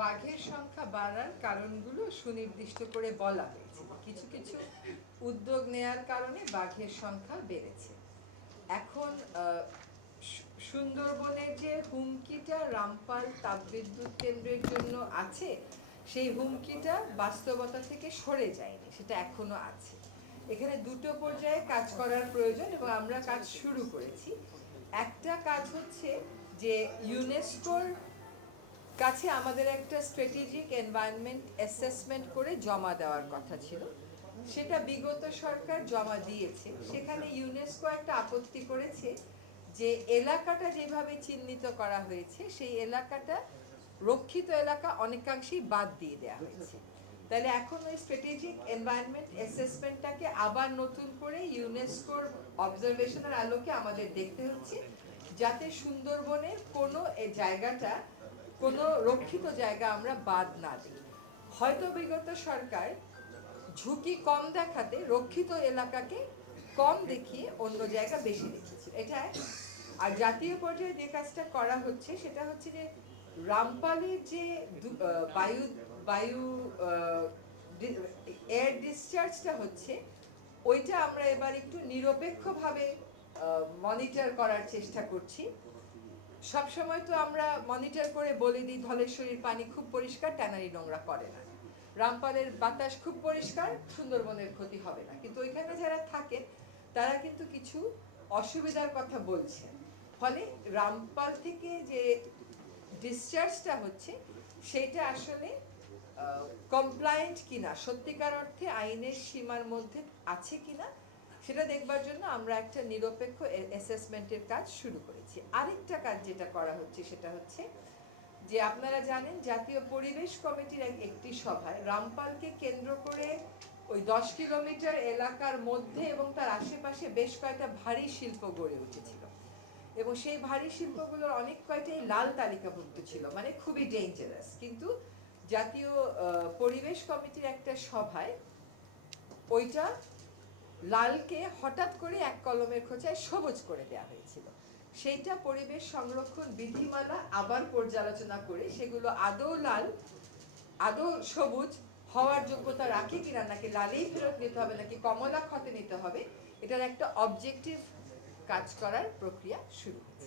বাঘের সংখ্যা বাড়ার কারণগুলো সুনির্দিষ্ট করে বলা হয়েছে। কিছু কিছু উদ্যোগ নেয়ার কারণে বাঘের সংখ্যা বেড়েছে। এখন সুন্দরবনের যে হুমকিটা রামপাল তাপবিদ্যুৎ কেন্দ্রের জন্য আছে, সেই হুমকিটা বাস্তবতা থেকে সরে যায়নি, সেটা এখনো আছে। এখানে দুটো পর্যায়ে কাজ করার প্রয়োজন এবং আমরা কাজ শুরু করেছি। একটা কাজ হচ্ছে যে ইউনেস্কোর কাছে আমাদের একটা স্ট্র্যাটেজিক এনভায়রনমেন্ট অ্যাসেসমেন্ট করে জমা দেওয়ার কথা ছিল, সেটা বিগত সরকার জমা দিয়েছে। সেখানে ইউনেস্কো একটা আপত্তি করেছে যে এলাকাটা যেভাবে চিহ্নিত করা হয়েছে সেই এলাকাটা রক্ষিত এলাকা অনেকাংশেই বাদ দিয়ে দেওয়া হয়েছে। তাহলে এখন ওই স্ট্র্যাটেজিক এনভায়রনমেন্ট অ্যাসেসমেন্টটাকে আবার নতুন করে ইউনেস্কোর অবজারভেশনের আলোকে আমাদের দেখতে হচ্ছে, যাতে সুন্দরবনের কোনো জায়গাটা, কোনো রক্ষিত জায়গা আমরা বাদ না দিই। হয়তো বিগত সরকার ঝুঁকি কম দেখাতে রক্ষিত এলাকাকে কম দেখিয়ে অন্য জায়গা বেশি দেখিয়েছে, এটা। আর জাতীয় পর্যায়ে যে কাজটা করা হচ্ছে সেটা হচ্ছে যে রামপালের যে বায়ু বায়ু এয়ার ডিসচার্জটা হচ্ছে, ওইটা আমরা এবার একটু নিরপেক্ষভাবে মনিটর করার চেষ্টা করছি। সবসময় তো আমরা মনিটর করে বলে দিই ধলেশ্বরীর পানি খুব পরিষ্কার, ট্যানারি নোংরা করে না, রামপালের বাতাস খুব পরিষ্কার, সুন্দরবনের ক্ষতি হবে না, কিন্তু ওইখানে যারা থাকেন তারা কিন্তু কিছু অসুবিধার কথা বলছেন। ফলে রামপাল থেকে যে ডিসচার্জটা হচ্ছে সেইটা আসলে কমপ্লায়েন্ট কিনা, সত্যিকার অর্থে আইনের সীমার মধ্যে আছে কিনা, সেটা দেখবার জন্য আমরা একটা নিরপেক্ষ অ্যাসেসমেন্টের কাজ শুরু করেছি। আরেকটা কাজ যেটা করা হচ্ছে সেটা হচ্ছে যে আপনারা জানেন জাতীয় পরিবেশ কমিটির একটি সভায় রামপালকে কেন্দ্র করে ওই 10 কিলোমিটার এলাকার মধ্যে এবং তার আশেপাশে বেশ কয়েকটা ভারী শিল্প গড়ে উঠেছিল, এবং সেই ভারী শিল্পগুলোর অনেক কয়টাই লাল তালিকাভুক্ত ছিল, মানে খুবই ডেঞ্জারাস। কিন্তু জাতীয় পরিবেশ কমিটির একটা সভায় ওইটা লালকে হঠাৎ করে এক কলমের খোঁচায় সবুজ করে দেওয়া হয়েছিল। সেইটা পরিবেশ সংরক্ষণ বিধিমালা আবার পর্যালোচনা করে সেগুলো আদৌ লাল, আদৌ সবুজ হওয়ার যোগ্যতা রাখে কিনা, নাকি লালেই ফেরত নিতে হবে, নাকি কমলা খতে নিতে হবে, এটার একটা অবজেক্টিভ কাজ করার প্রক্রিয়া শুরু হয়েছে।